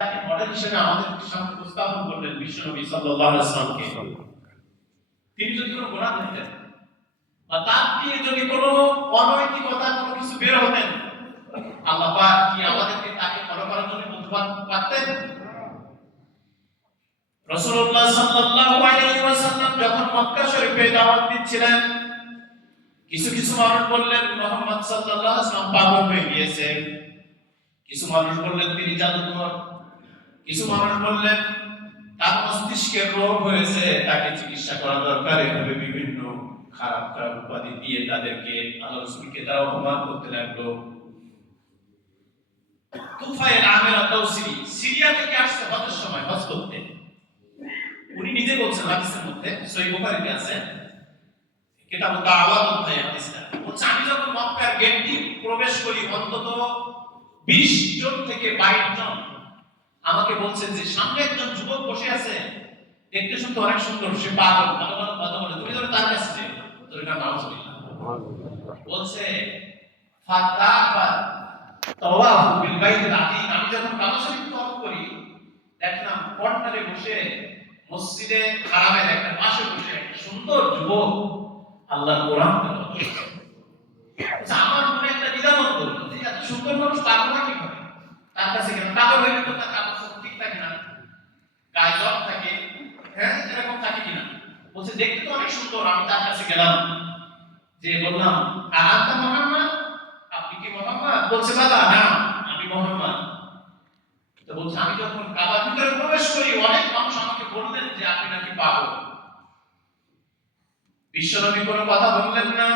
Model হিসেবে আমাদের সামনে উপস্থাপন করলেন বিশ্বনবী সাল্লাল্লাহু আলাইহি ওয়াসাল্লামকে। তিনি যদি কোনো গুনাহ করতেন বা তার দিয়ে যদি কোনো অনৈতিকতা কোনো কিছু বের হতেন, আল্লাহ পাক কি আমাদেরকে তাকে ফলো করার জন্য বলতে পারতেন? রাসূলুল্লাহ সাল্লাল্লাহু আলাইহি ওয়াসাল্লাম যখন মক্কা শরীফে দাওয়াত দিচ্ছিলেন, কিছু কিছু মানুষ বললেন মুহাম্মদ সাল্লাল্লাহু আলাইহি ওয়াসাল্লাম পাগল হয়ে গিয়েছেন, কিছু মানুষ বললেন তিনি জাদুকর, কিছু মানুষ বললেন তার মস্তিষ্কের রোগ হয়েছে, তাকে চিকিৎসা করা দরকার। এভাবে বিভিন্ন খারাপ খারাপ উপাধি দিয়ে তাদেরকে আল্লাহ রাসূলকে তারা অপমান করতে লাগলো। তুফাইল আমির আদ-দাওসি সিরিয়া থেকে আসছে হজের সময় হজ করতে। উনি নিজে বলছেন হাদিসের মধ্যে, সহিহ বুখারীতে আছে, কিতাব দাওয়াত অধ্যায়ে হাদিসটা বলছে, আমি যখন মক্কার গেট দিয়ে প্রবেশ করি অন্তত 20 জন থেকে 22 জন আমাকে বলছে যে সামনে একজন যুবক বসে আছে, দেখতে শুনতে অনেক সুন্দর, সে পাগল, ভালো ভালো কথা বলে, তুমি ধরো তার কাছে যাও, তোর এটা নাউজুবিল্লাহ বলছে ফাতাফা তাওয়াফু বিল বাইতিল আতীক। আমি যখন কাবা শরীফ তওয়াফ করি দেখলাম কর্নারে বসে মসজিদে হারামের একটা পাশে বসে একটা সুন্দর যুবক আল্লাহর কোরআন তেলাওয়াত করছে। আমার মনে একটা দ্বিধাবোধ হলো যে এত সুন্দর মানুষ পাগল কি করে, তার কাছে গেলাম। পাগল হইলে তো তার কাপড় ঠিক থাকে না, গায়ে জ্বর থাকে, হ্যাঁ এরকম থাকে কিনা। বলছে দেখতে তো অনেক সুন্দর। আমি তার কাছে গেলাম, যে বললাম আনতা মুহাম্মদ, আপনি কি মুহাম্মদ? বলছে বাবা হ্যাঁ আমি মুহাম্মদ। তো বলছে আমি যখন কাবার ভিতরে প্রবেশ করি অনেক মানুষ আমাকে বললেন যে আপনি নাকি পাগল। বিশ্বনবী কোনো কথা বললেন না,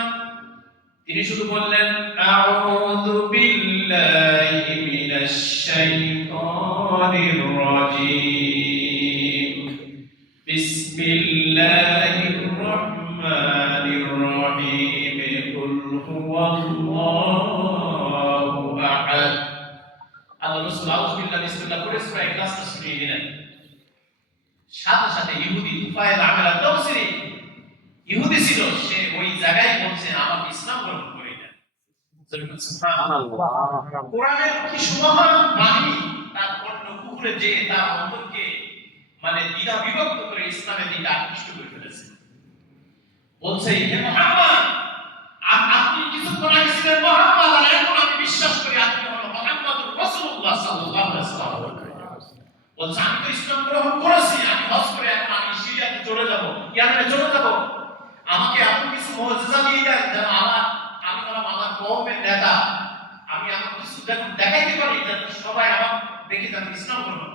তিনি শুধু বললেন আউযু বিল্লাহি মিনাশ শাইতানির রাজীম, বিসমিল্লাহির রহমানির রহিম, কুল হুয়াল্লাহু আহাদ। আল্লাহ রাসূল আউযু বিল্লাহি বিসমিল্লাহ করে সূরা ইখলাসটা শুনিয়ে দিলেন। সাথে সাথে ইহুদি তুফাইল আমির আদ-দাওসি ইহুদি ছিল, সে ওই জায়গায় বলছে আমাকে ইসলাম গ্রহণ করে দেন। সুবহানাল্লাহ। কোরআনের কি সুমহান বাণী, তার অন্য কুফরে যে তার অন্তরকে মানে দ্বিধা বিভক্ত করে ইসলামের দিকে আকৃষ্ট করে ফেলেছে। বলছে হে মুহাম্মদ, আপনি কিছুক্ষণ আগে ছিলেন মুহাম্মদ, আর এখন আমি বিশ্বাস করি আপনি হলেন মুহাম্মদুর রাসূলুল্লাহ সাল্লাল্লাহু আলাইহি ওয়াসাল্লাম। বলছে আমি তো ইসলাম গ্রহণ করেছি, আমি হজ করে এখন আমি সিরিয়াতে চলে যাব, ইয়ামানে চলে যাব, আমাকে আপনি কিছু মুজিজা দিয়ে দেন যেন আমি হলাম আমার কওমের নেতা, আমি আমার কিছু দেখাইতে পারি যাতে সবাই আমার দেখে যেন ইসলাম গ্রহণ